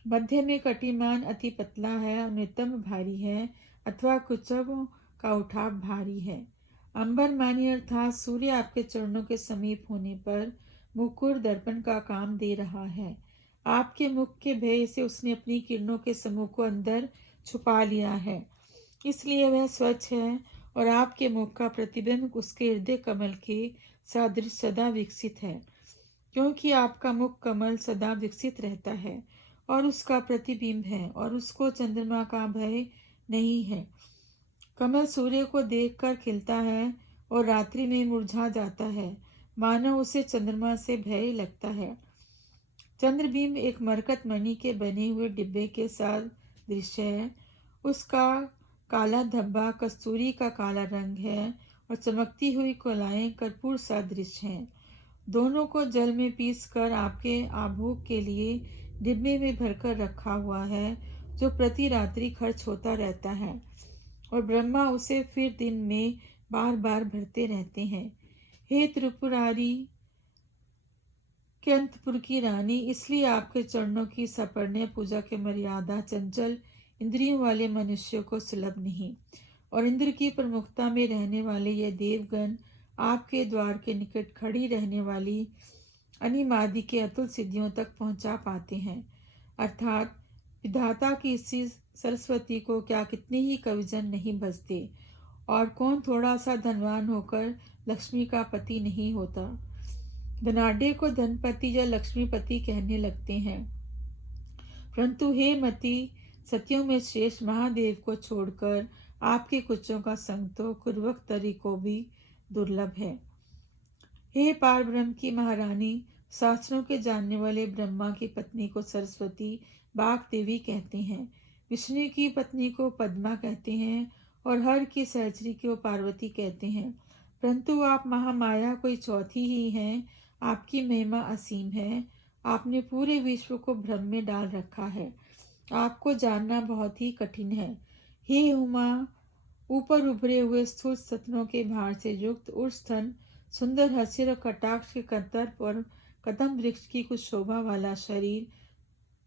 मध्य में कटिमान अति पतला है और नितंब भारी है अथवा कुचों का उठाव भारी है। अंबर मानी अर्थात सूर्य आपके चरणों के समीप होने पर मुकुर दर्पण का काम दे रहा है। आपके मुख के भय से उसने अपनी किरणों के समूह को अंदर छुपा लिया है, इसलिए वह स्वच्छ है और आपके मुख का प्रतिबिंब उसके हृदय कमल के सदृश सदा विकसित है, क्योंकि आपका मुख कमल सदा विकसित रहता है और उसका प्रतिबिंब है और उसको चंद्रमा का भय नहीं है। कमल सूर्य को देखकर खिलता है और रात्रि में मुरझा जाता है, मानो उसे चंद्रमा से भय लगता है। चंद्रबिंब एक मरकत मणि के बने हुए डिब्बे के साथ दृश्य है। उसका काला धब्बा कस्तूरी का काला रंग है और चमकती हुई कोलाएं कर्पूर सदृश हैं। दोनों को जल में पीसकर आपके आभोग के लिए डिब्बे में भरकर रखा हुआ है, जो प्रति रात्रि खर्च होता रहता है और ब्रह्मा उसे फिर दिन में बार बार भरते रहते हैं। हे त्रिपुरारी के अंतपुर की रानी, इसलिए आपके चरणों की सपरण्य पूजा के मर्यादा चंचल इंद्रियों वाले मनुष्यों को सुलभ नहीं, और इंद्र की प्रमुखता में रहने वाले ये देवगण आपके द्वार के निकट खड़ी रहने वाली अनिमादि के अतुल सिद्धियों तक पहुंचा पाते हैं। अर्थात विधाता की इसी सरस्वती को क्या कितने ही कविजन नहीं भजते, और कौन थोड़ा सा धनवान होकर लक्ष्मी का पति नहीं होता। धनाढ़े को धनपति या लक्ष्मीपति कहने लगते हैं, परंतु हे मति, सतियों में श्रेष्ठ महादेव को छोड़कर आपके कुचों का संग तो कुर्वक तरी को भी दुर्लभ है। हे पार ब्रह्म की महारानी, शास्त्रों के जानने वाले ब्रह्मा की पत्नी को सरस्वती बाग देवी कहते हैं, विष्णु की पत्नी को पद्मा कहते हैं और हर की सहचरी को पार्वती कहते हैं, परंतु आप महामाया कोई चौथी ही हैं। आपकी महिमा असीम है। आपने पूरे विश्व को भ्रम में डाल रखा है। आपको जानना बहुत ही कठिन है। हे उमा, ऊपर उभरे हुए स्थूल स्तनों के भार से युक्त उर्स्थन, सुंदर हसिर और कटाक्ष के कतर और कदम वृक्ष की कुछ शोभा वाला शरीर,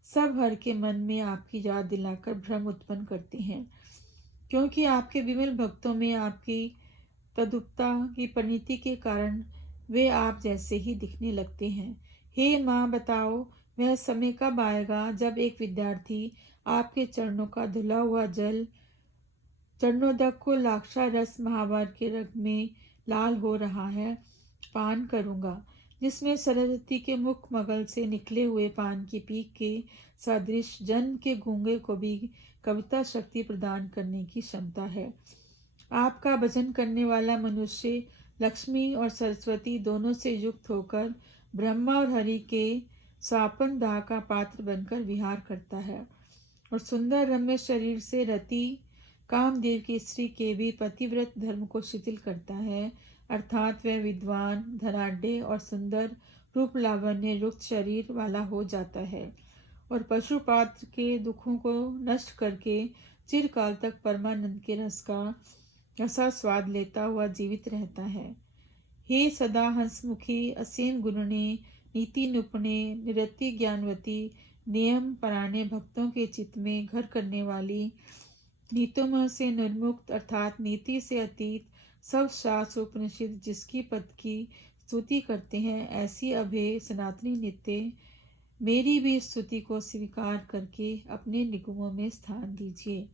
सब हर के मन में आपकी याद दिलाकर भ्रम उत्पन्न करते हैं, क्योंकि आपके विमल भक्तों में आपकी तदुपता की परिणति के कारण वे आप जैसे ही दिखने लगते हैं। हे माँ, बताओ वह समय कब आएगा जब एक विद्यार्थी आपके चरणों का धुला हुआ जल चरणोदक को लाक्षा रस महाभारत के रंग में लाल हो रहा है पान करूँगा, जिसमें सरस्वती के मुख मगल से निकले हुए पान की पीक के सदृश जन्म के गूंगे को भी कविता शक्ति प्रदान करने की क्षमता है। आपका भजन करने वाला मनुष्य लक्ष्मी और सरस्वती दोनों से युक्त होकर ब्रह्मा और हरि के स्वापन दाह का पात्र बनकर विहार करता है और सुंदर रम्य शरीर से रति कामदेव की स्त्री के भी पतिव्रत धर्म को शिथिल करता है, अर्थात वह विद्वान धनाढ़ और सुंदर रूप लावण्य युक्त शरीर वाला हो जाता है और पशुपात्र के दुखों को नष्ट करके चिरकाल तक परमानंद के रस का ऐसा स्वाद लेता हुआ जीवित रहता है। हे सदा हंसमुखी, असीम गुणने, नीति निपुणे, निरति ज्ञानवती, नियम परायणे भक्तों के चित्त में घर करने वाली, नीतों से निर्मुक्त अर्थात नीति से अतीत सब शास्त्र उपनिषद जिसकी पद की स्तुति करते हैं, ऐसी अभय सनातनी नित्य मेरी भी स्तुति को स्वीकार करके अपने निगमों में स्थान दीजिए।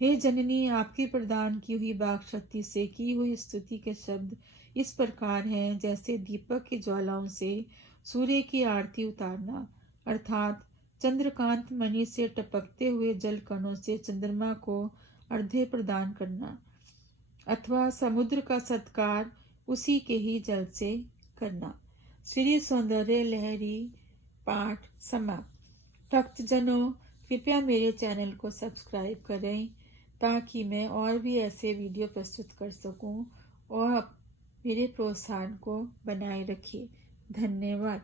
हे जननी, आपकी प्रदान की हुई वाक शक्ति से की हुई स्तुति के शब्द इस प्रकार हैं, जैसे दीपक की ज्वालाओं से सूर्य की आरती उतारना, अर्थात चंद्रकांत मणि से टपकते हुए जल कणों से चंद्रमा को अर्घ्य प्रदान करना। अथवा समुद्र का सत्कार उसी के ही जल से करना। श्री सौंदर्य लहरी पाठ समाप्त। भक्तजनों, कृपया मेरे चैनल को सब्सक्राइब करें ताकि मैं और भी ऐसे वीडियो प्रस्तुत कर सकूं और मेरे प्रोत्साहन को बनाए रखिए। धन्यवाद।